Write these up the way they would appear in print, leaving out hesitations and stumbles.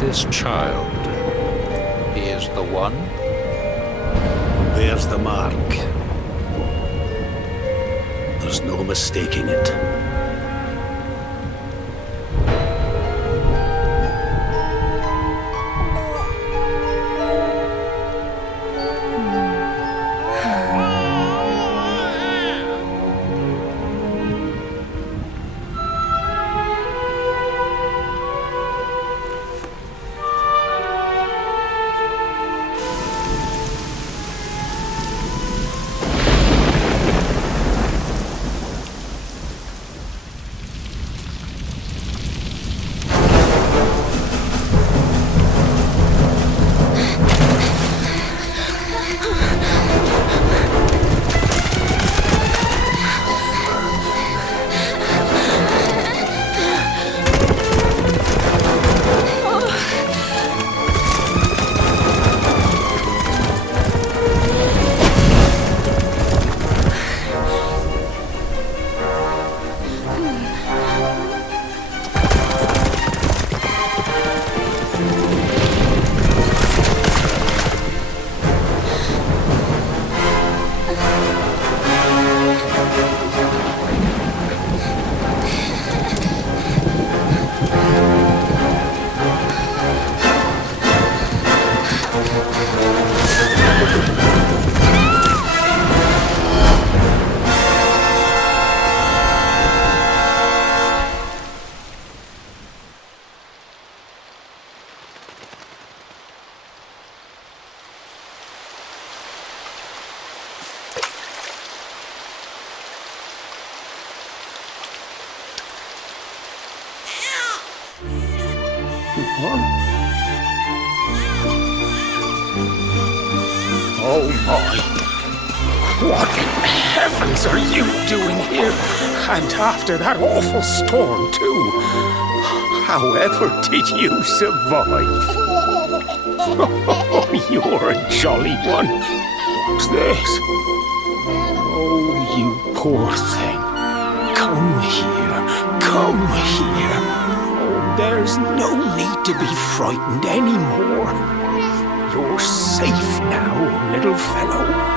This child, he is the one? There's the mark. There's no mistaking it. Oh my! What in heavens are you doing here? And after that awful storm, too. However did you survive? Oh, you're a jolly one. What's this? Oh, you poor thing. Come here. Come here. Oh, there's no need to be frightened anymore. You're safe now, little fellow.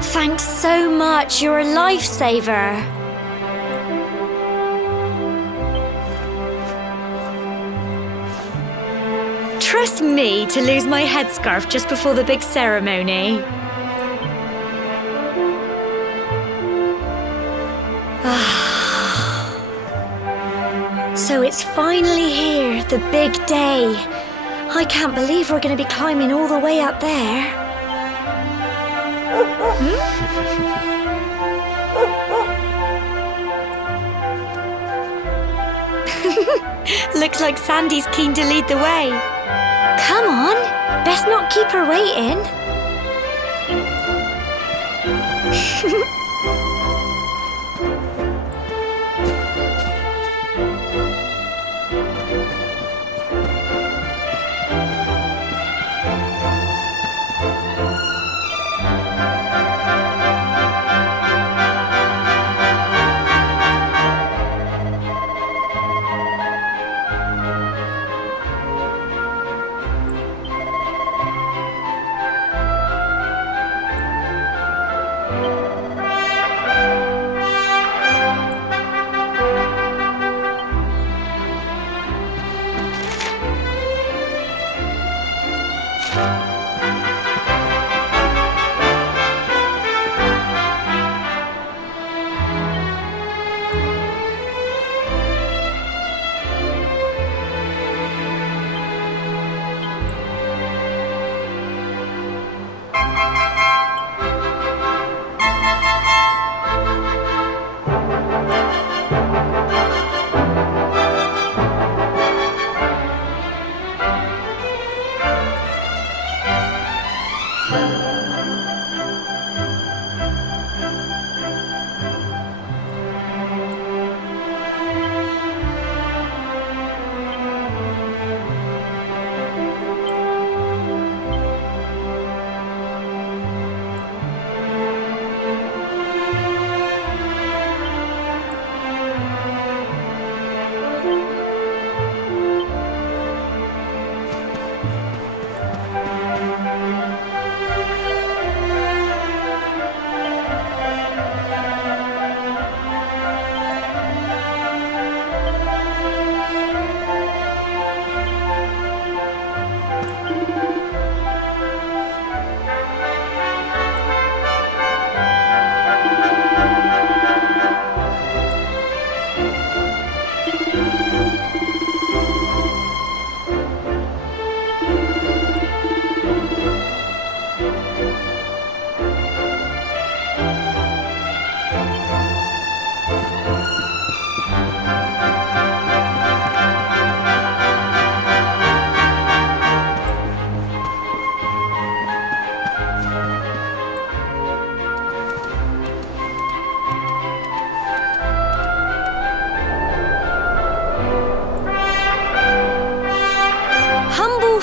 Thanks so much, you're a lifesaver. Trust me to lose my headscarf just before the big ceremony. So it's finally here, the big day. I can't believe we're going to be climbing all the way up there. Looks like Sandy's keen to lead the way. Come on, best not keep her waiting.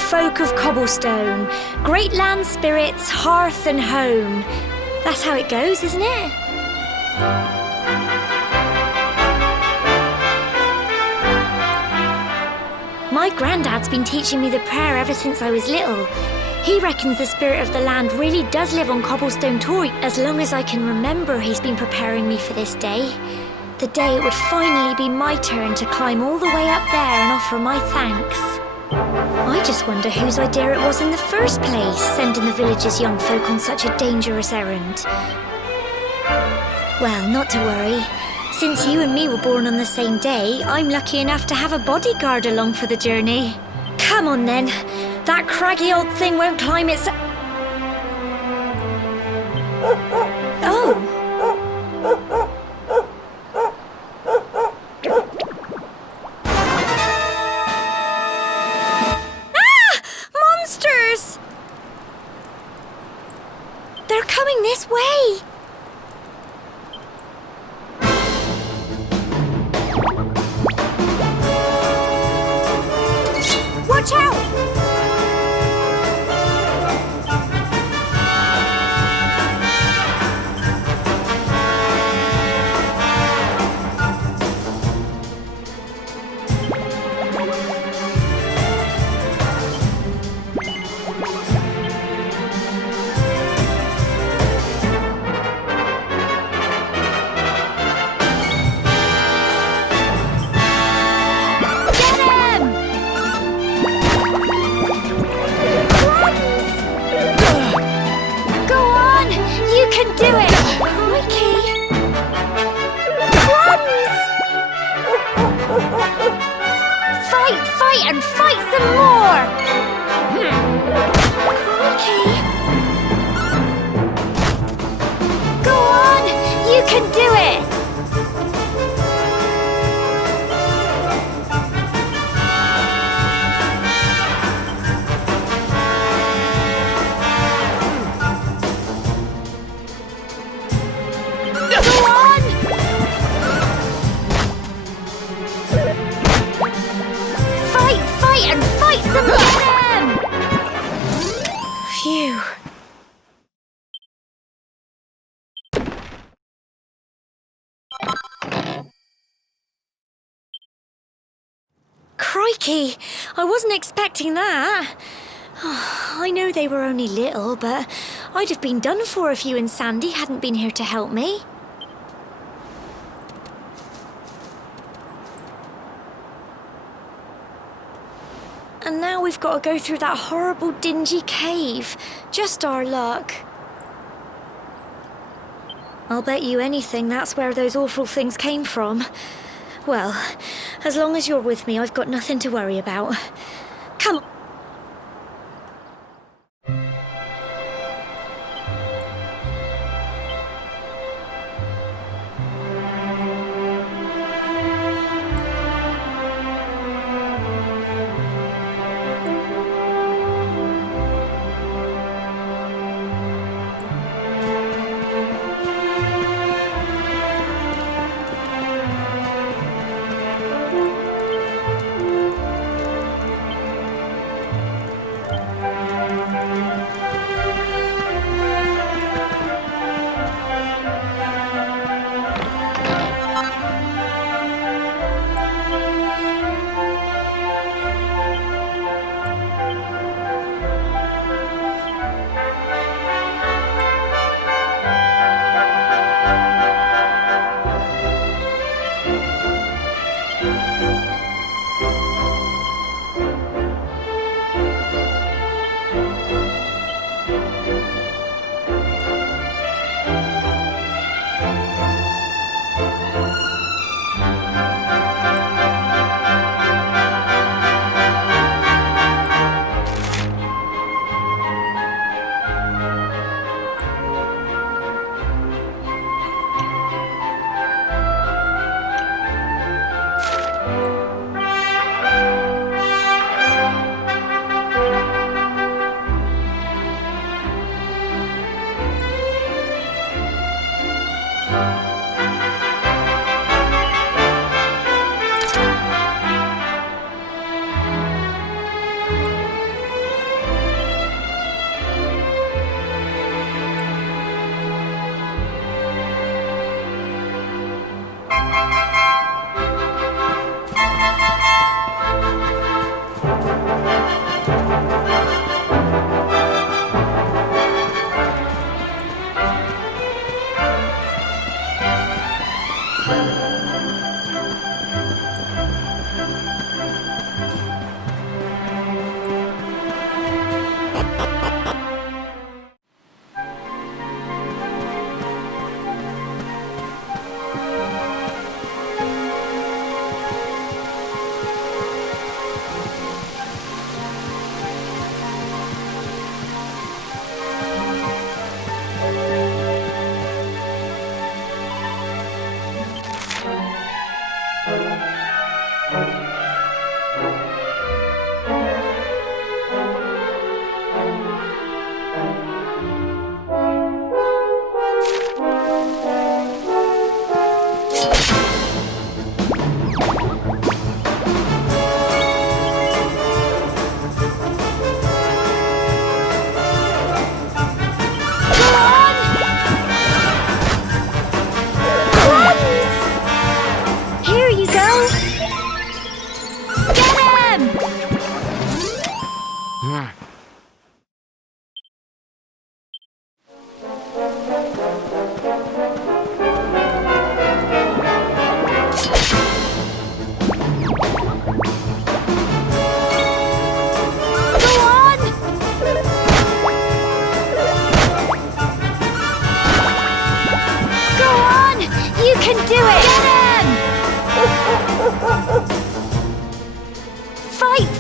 Folk of cobblestone, great land spirits, hearth and home. That's how it goes, isn't it? My granddad's been teaching me the prayer ever since I was little. He reckons the spirit of the land really does live on cobblestone Toy. As long as I can remember, he's been preparing me for this day. The day it would finally be my turn to climb all the way up there and offer my thanks. I just wonder whose idea it was in the first place, sending the village's young folk on such a dangerous errand. Well, not to worry. Since you and me were born on the same day, I'm lucky enough to have a bodyguard along for the journey. Come on then. That craggy old thing won't climb its... Oh! They're coming this way! Watch out! And fight some more! Crikey! Go on! You can do it! Go on! Fight and fight some more! Phew. Crikey, I wasn't expecting that. I know they were only little, but I'd have been done for if you and Sandy hadn't been here to help me. And now we've got to go through that horrible, dingy cave. Just our luck. I'll bet you anything that's where those awful things came from. Well, as long as you're with me, I've got nothing to worry about. Come on.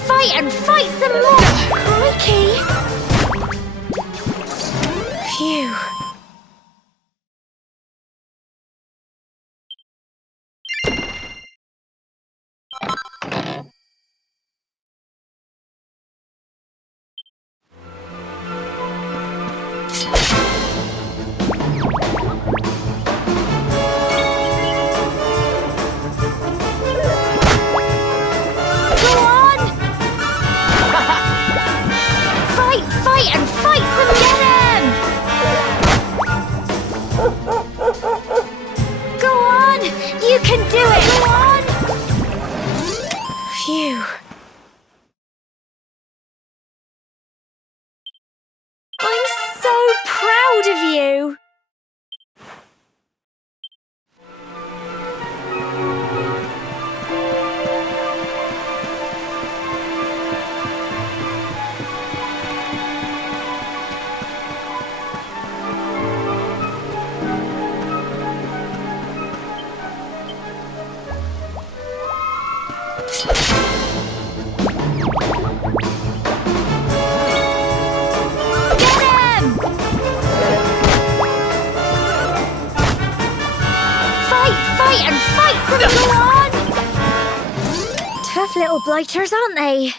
Fight and fight some more! Crikey! Phew. Tough little blighters, aren't they?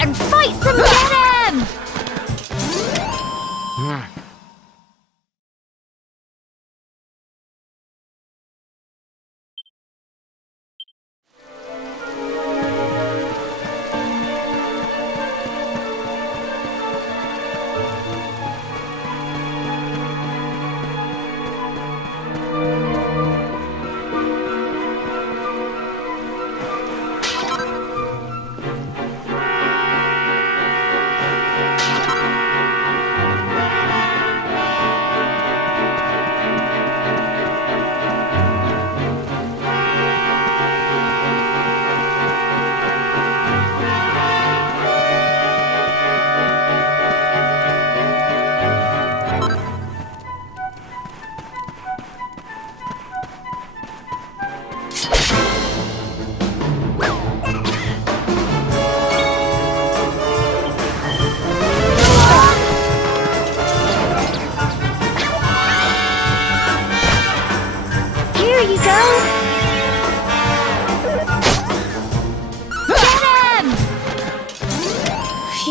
And fight some venom!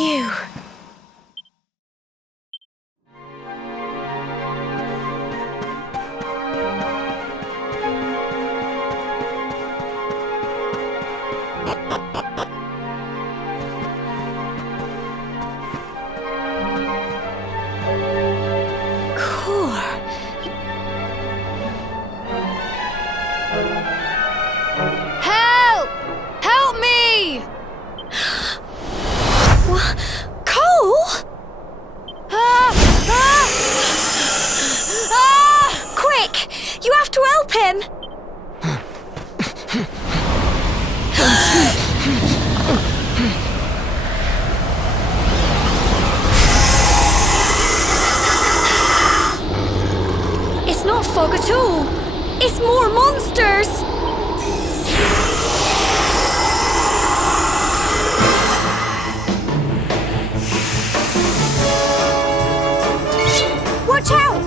Phew. Help! Help me! Cole? Quick! You have to help him! It's not fog at all. It's more monsters! Watch out!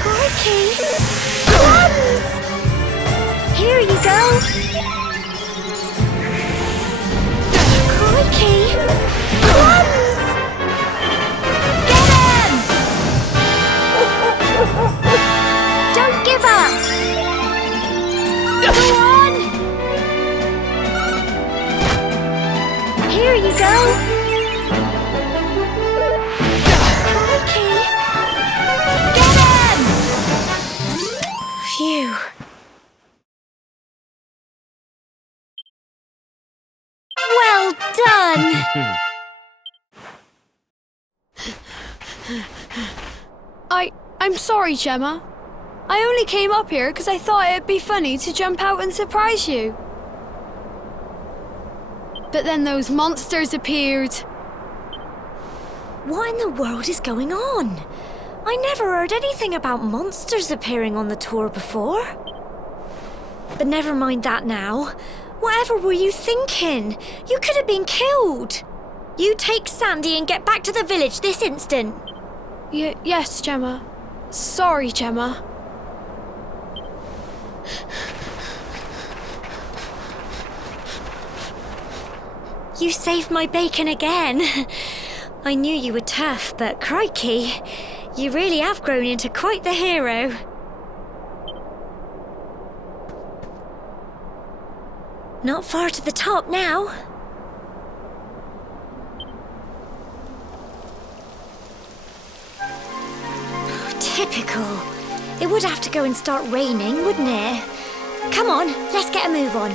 Crikey! Crumbs! Here you go! Crikey! Crumbs! Get him! Don't give up! Go on! Here you go! Crikey! Get him! Phew. Well done! I'm sorry, Gemma. I only came up here because I thought it'd be funny to jump out and surprise you. But then those monsters appeared. What in the world is going on? I never heard anything about monsters appearing on the tour before. But never mind that now. Whatever were you thinking? You could have been killed. You take Sandy and get back to the village this instant. Yes, Gemma. Sorry, Gemma. You saved my bacon again. I knew you were tough, but crikey, you really have grown into quite the hero. Not far to the top now. Typical. It would have to go and start raining, wouldn't it? Come on, let's get a move on.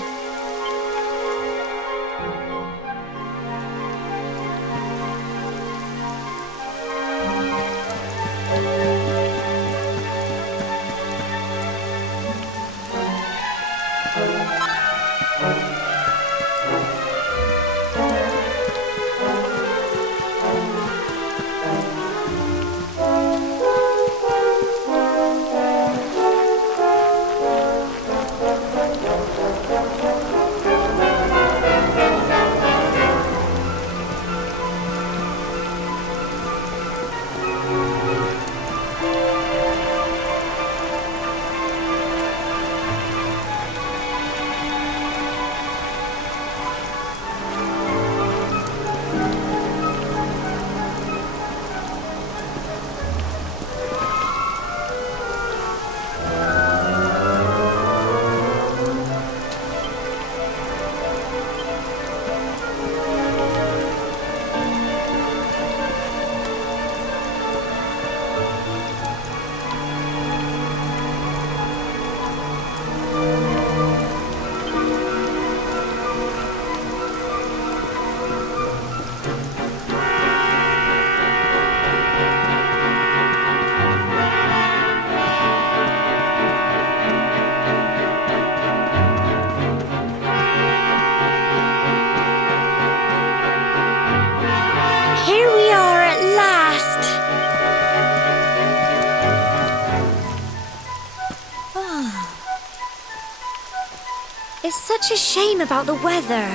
It's such a shame about the weather.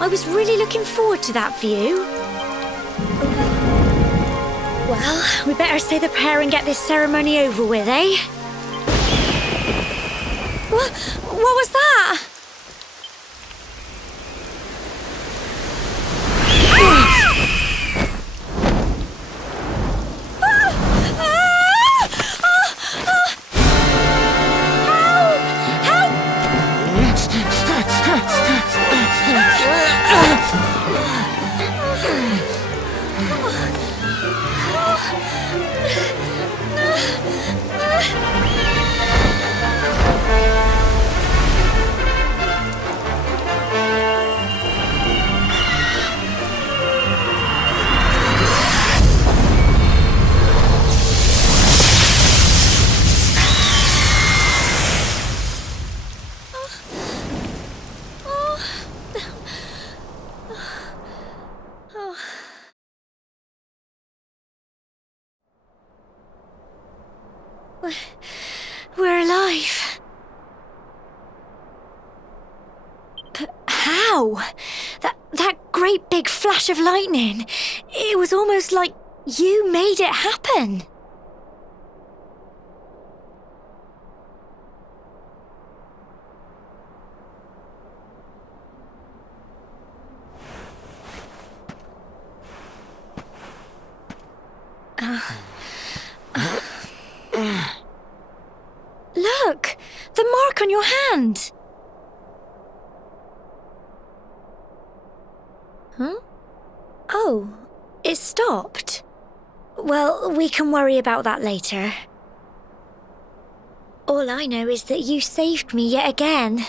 I was really looking forward to that view. Well, we better say the prayer and get this ceremony over with, eh? What was that? We're alive. But how? That great big flash of lightning. It was almost like you made it happen. Look! The mark on your hand! Huh? Oh, it stopped. Well, we can worry about that later. All I know is that you saved me yet again.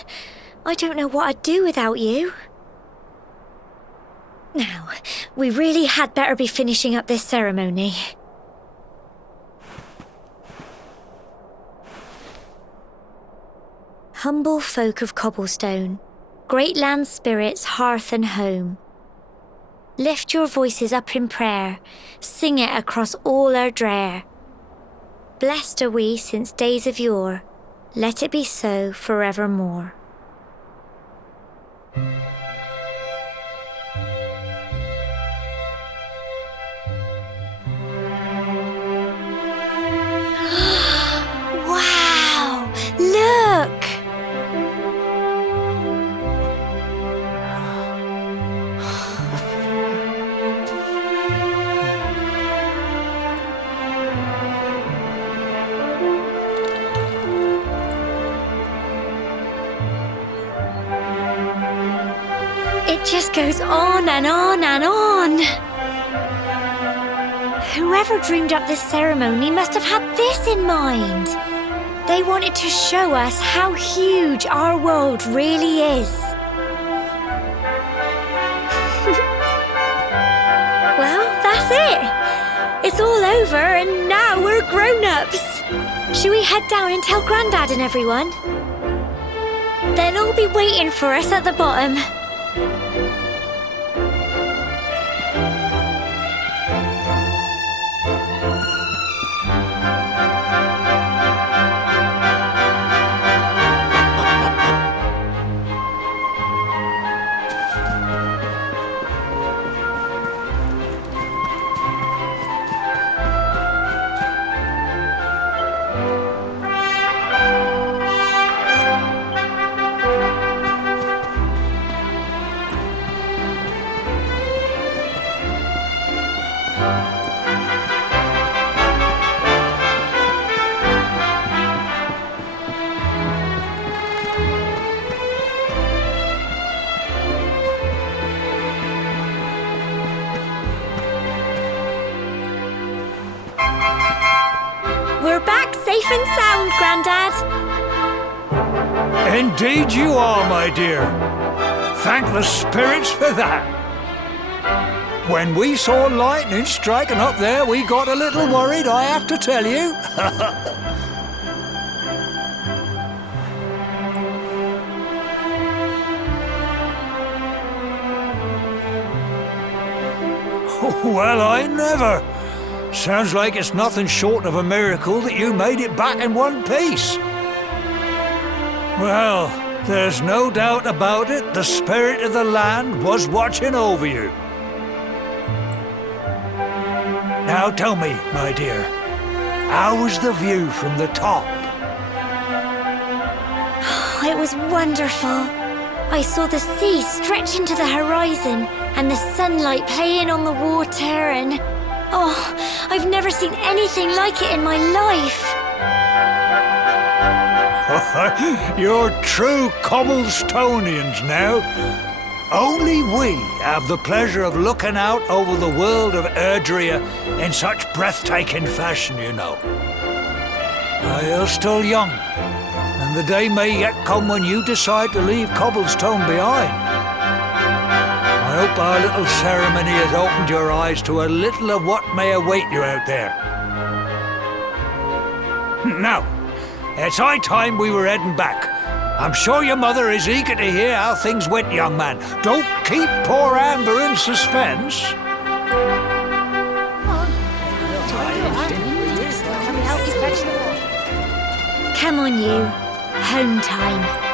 I don't know what I'd do without you. Now, we really had better be finishing up this ceremony. Humble folk of cobblestone, great land spirits, hearth and home. Lift your voices up in prayer, sing it across all our drear. Blessed are we since days of yore, let it be so forevermore. Wow! Look! It just goes on and on and on. Whoever dreamed up this ceremony must have had this in mind. They wanted to show us how huge our world really is. Well, that's it. It's all over and now we're grown-ups. Should we head down and tell Grandad and everyone? They'll all be waiting for us at the bottom. We're back safe and sound, Grandad. Indeed you are, my dear. Thank the spirits for that. When we saw lightning striking up there, we got a little worried, I have to tell you. Well, I never. Sounds like it's nothing short of a miracle that you made it back in one piece. Well, there's no doubt about it, the spirit of the land was watching over you. Now tell me, my dear, how was the view from the top? It was wonderful. I saw the sea stretch into the horizon and the sunlight playing on the water and... Oh, I've never seen anything like it in my life. You're true Cobblestonians now. Only we have the pleasure of looking out over the world of Erdrea in such breathtaking fashion, you know. You're still young, and the day may yet come when you decide to leave Cobblestone behind. I hope our little ceremony has opened your eyes to a little of what may await you out there. Now, it's high time we were heading back. I'm sure your mother is eager to hear how things went, young man. Don't keep poor Amber in suspense. Come on, you. Home time.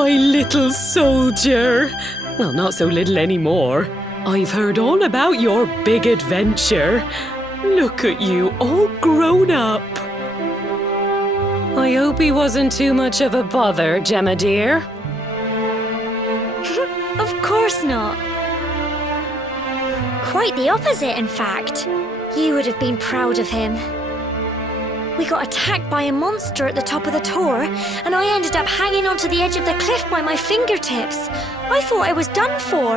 my little soldier. Well, not so little anymore. I've heard all about your big adventure. Look at you, all grown up. I hope he wasn't too much of a bother, Gemma dear. Of course not. Quite the opposite, in fact. You would have been proud of him. We got attacked by a monster at the top of the tower, and I ended up hanging onto the edge of the cliff by my fingertips. I thought I was done for.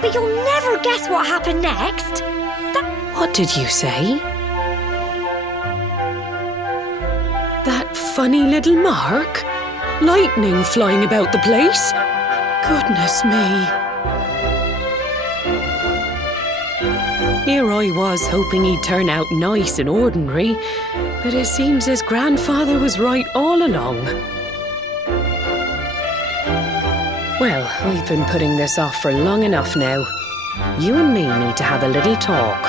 But you'll never guess what happened next. What did you say? That funny little mark? Lightning flying about the place? Goodness me. Here I was hoping he'd turn out nice and ordinary, but it seems his grandfather was right all along. Well, I've been putting this off for long enough now. You and me need to have a little talk.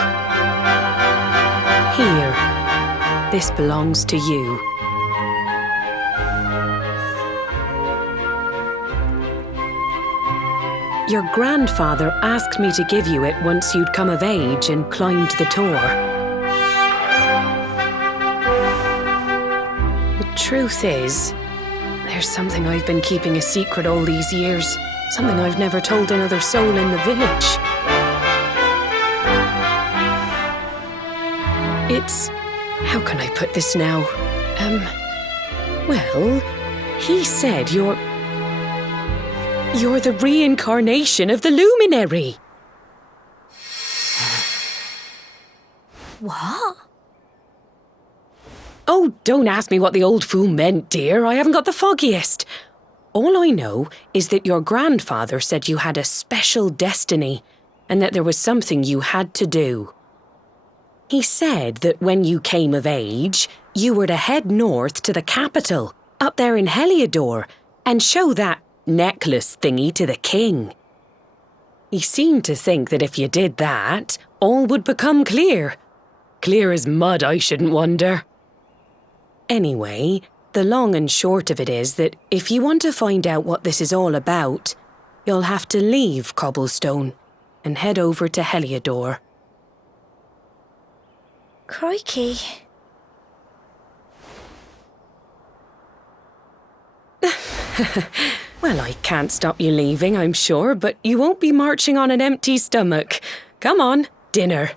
Here, this belongs to you. Your grandfather asked me to give you it once you'd come of age and climbed the tower. The truth is, there's something I've been keeping a secret all these years. Something I've never told another soul in the village. It's... how can I put this now? Well, he said you're the reincarnation of the Luminary. What? Oh, don't ask me what the old fool meant, dear. I haven't got the foggiest. All I know is that your grandfather said you had a special destiny and that there was something you had to do. He said that when you came of age, you were to head north to the capital, up there in Heliodor, and show that necklace thingy to the king. He seemed to think that if you did that, all would become clear. Clear as mud, I shouldn't wonder. Anyway, the long and short of it is that if you want to find out what this is all about, you'll have to leave Cobblestone and head over to Heliodor. Crikey. Well, I can't stop you leaving, I'm sure, but you won't be marching on an empty stomach. Come on, dinner.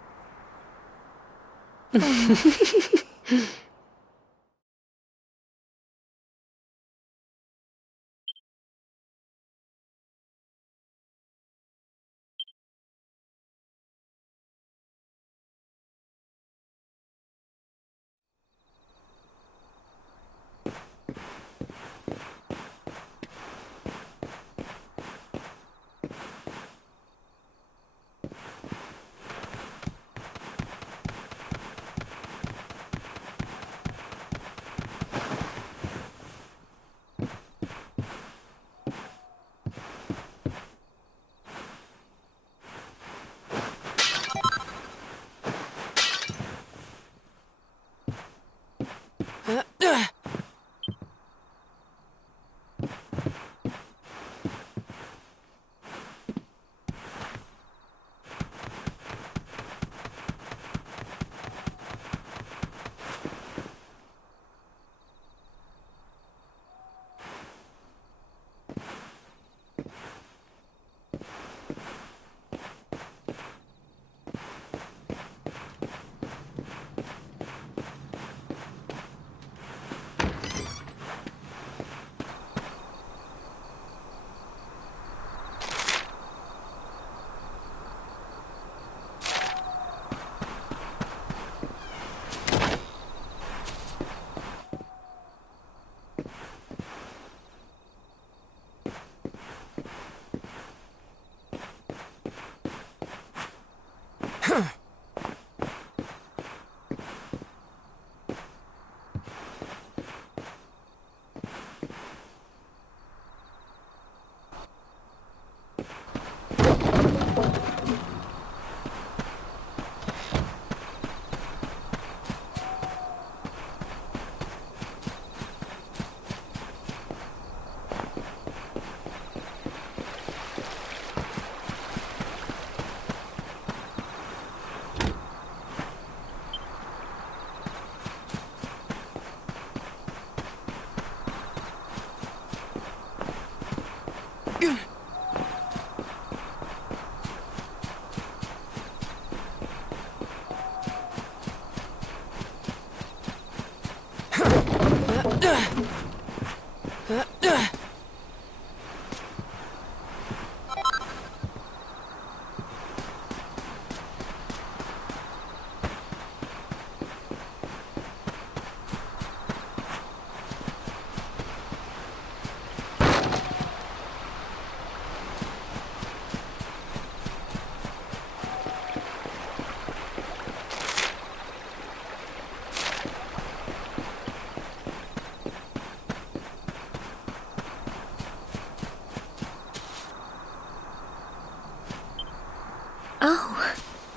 Oh,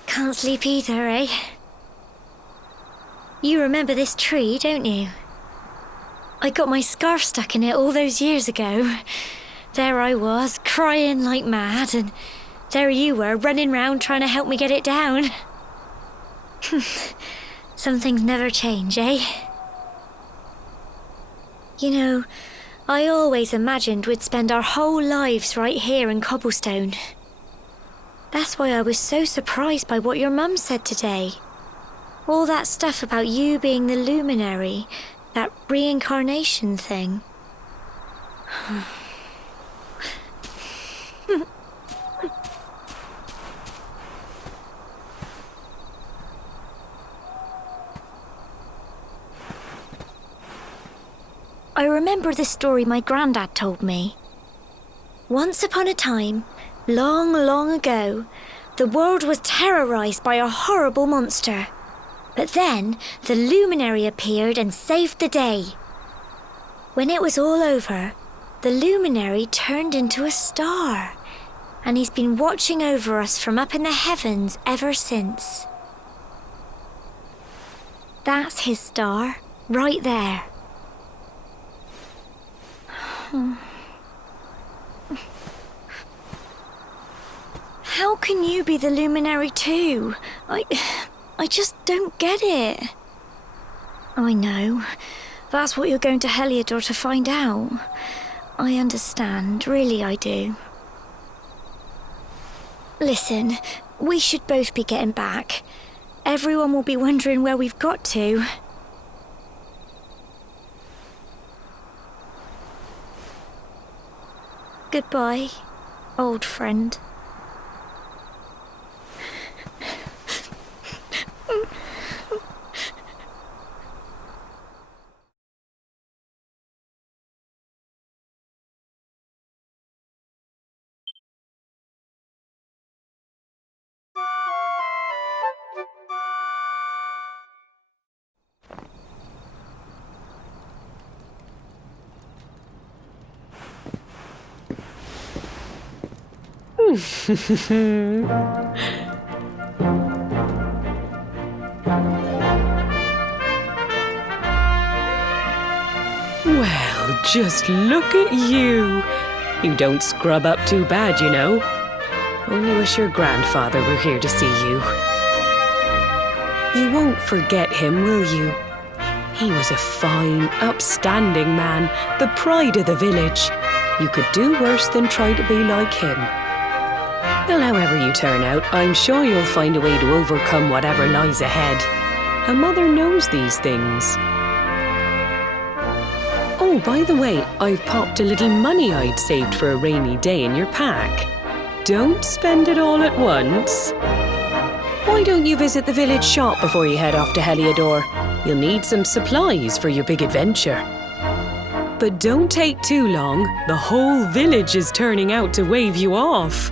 can't sleep either, eh? You remember this tree, don't you? I got my scarf stuck in it all those years ago. There I was, crying like mad, and there you were, running round trying to help me get it down. Some things never change, eh? You know, I always imagined we'd spend our whole lives right here in Cobblestone. That's why I was so surprised by what your mum said today. All that stuff about you being the Luminary, that reincarnation thing. I remember the story my granddad told me. Once upon a time, long, long ago, the world was terrorized by a horrible monster. But then, the Luminary appeared and saved the day. When it was all over, the Luminary turned into a star, and he's been watching over us from up in the heavens ever since. That's his star, right there. How can you be the Luminary too? I just don't get it. I know. That's what you're going to Heliodor to find out. I understand, really I do. Listen, we should both be getting back. Everyone will be wondering where we've got to. Goodbye, old friend. Well, just look at you. You don't scrub up too bad, you know. Only wish your grandfather were here to see you. You won't forget him, will you? He was a fine, upstanding man, the pride of the village. You could do worse than try to be like him. Well, however you turn out, I'm sure you'll find a way to overcome whatever lies ahead. A mother knows these things. Oh, by the way, I've popped a little money I'd saved for a rainy day in your pack. Don't spend it all at once. Why don't you visit the village shop before you head off to Heliodor? You'll need some supplies for your big adventure. But don't take too long. The whole village is turning out to wave you off.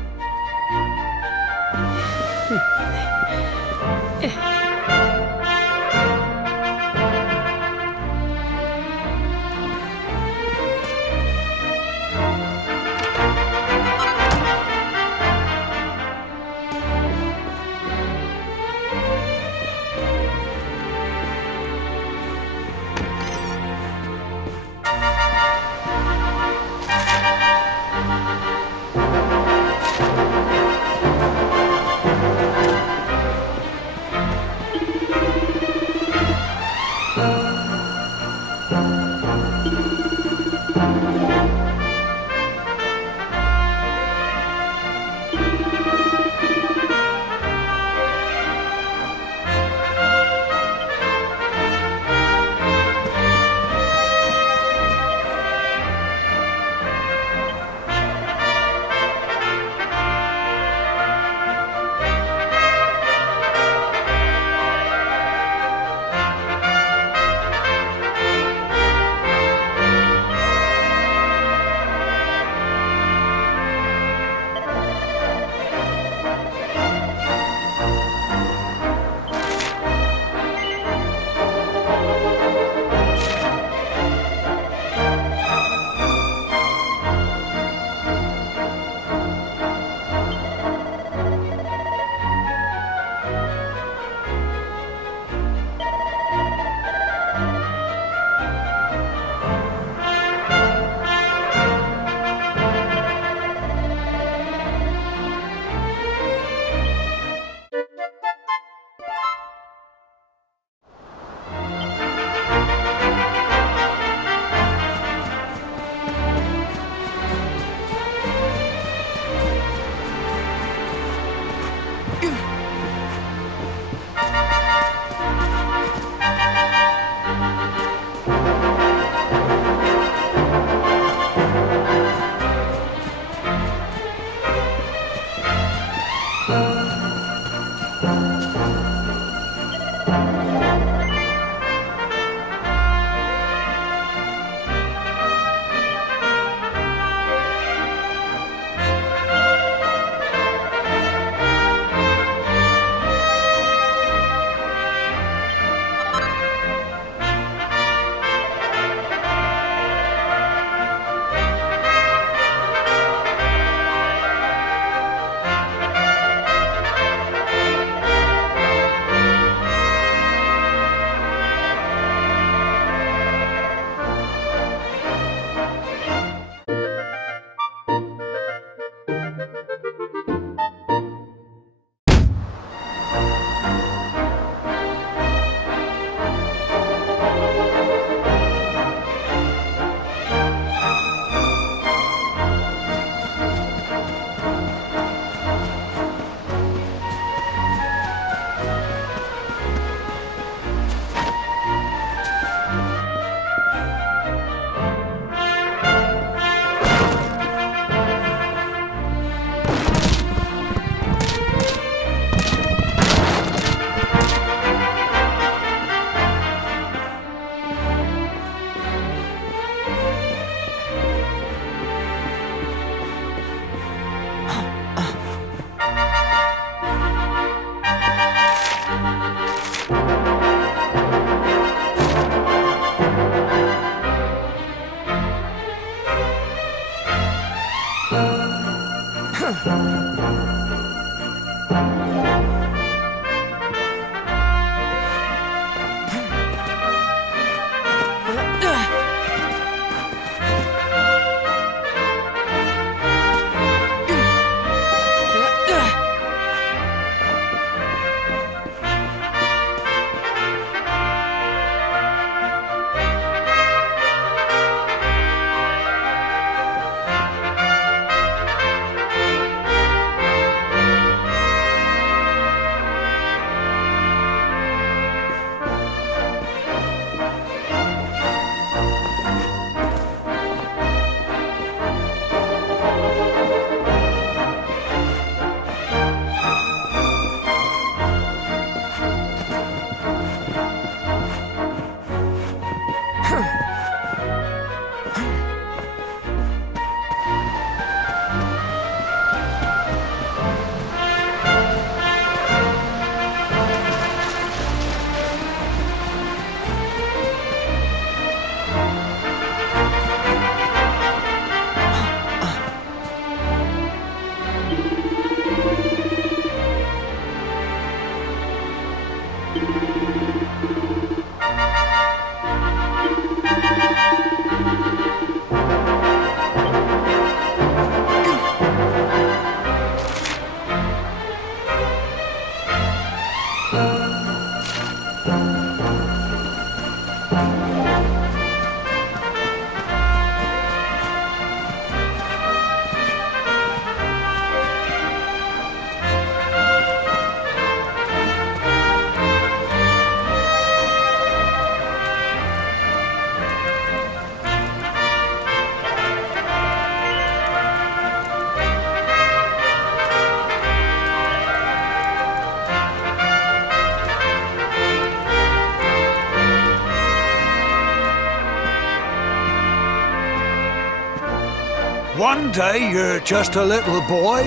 One day you're just a little boy,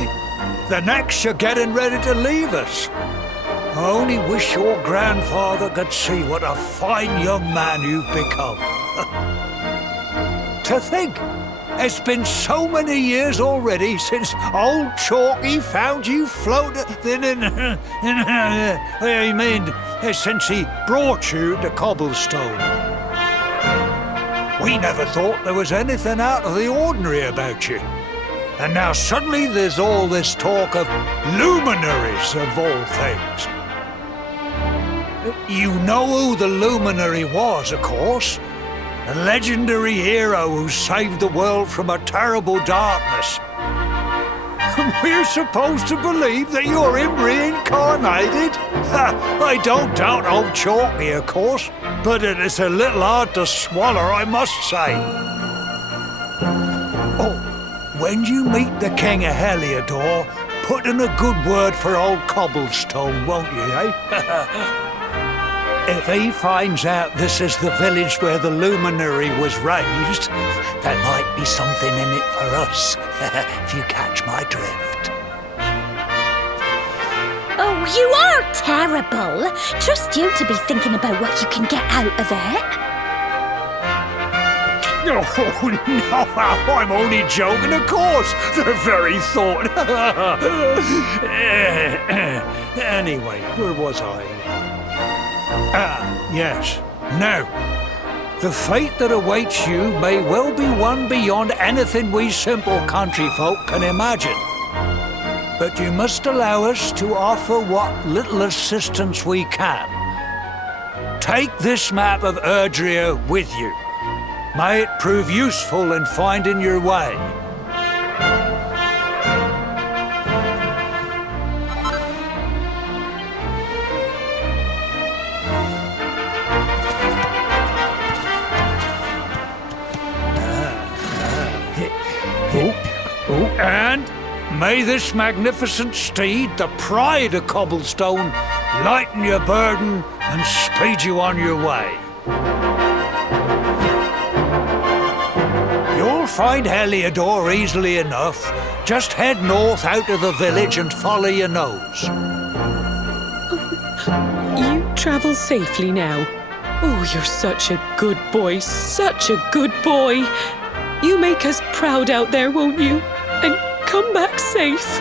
the next you're getting ready to leave us. I only wish your grandfather could see what a fine young man you've become. To think, it's been so many years already since old Chalky found you floating since he brought you to Cobblestone. We never thought there was anything out of the ordinary about you. And now suddenly there's all this talk of luminaries of all things. You know who the luminary was, of course. A legendary hero who saved the world from a terrible darkness. We're supposed to believe that you're him reincarnated? I don't doubt old Chalky, of course, but it is a little hard to swallow, I must say. Oh, when you meet the King of Heliodor, put in a good word for old Cobblestone, won't you, eh? If he finds out this is the village where the luminary was raised, there might be something in it for us, if you catch my drift. Oh, you are terrible. Trust you to be thinking about what you can get out of it. Oh, no, I'm only joking, of course. The very thought. Anyway, where was I? Yes. Now, the fate that awaits you may well be one beyond anything we simple country folk can imagine. But you must allow us to offer what little assistance we can. Take this map of Erdrea with you. May it prove useful in finding your way. And may this magnificent steed, the pride of Cobblestone, lighten your burden and speed you on your way. You'll find Heliodor easily enough. Just head north out of the village and follow your nose. You travel safely now. Oh, you're such a good boy, such a good boy. You make us proud out there, won't you? And come back safe.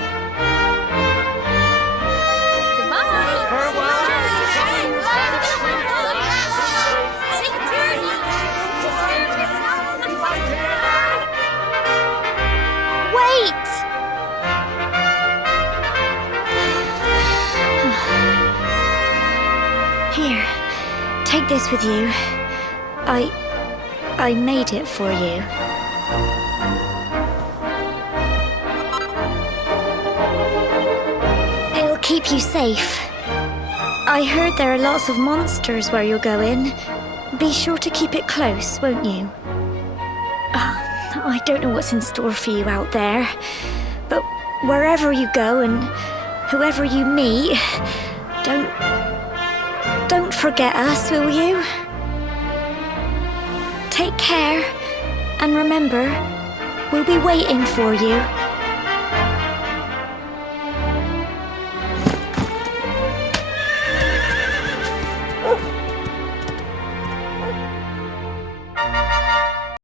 Wait! Here, take this with you. I made it for you. It'll keep you safe. I heard there are lots of monsters where you're going. Be sure to keep it close, won't you? I don't know what's in store for you out there, but wherever you go and whoever you meet, don't forget us, will you? Take care, and remember, we'll be waiting for you.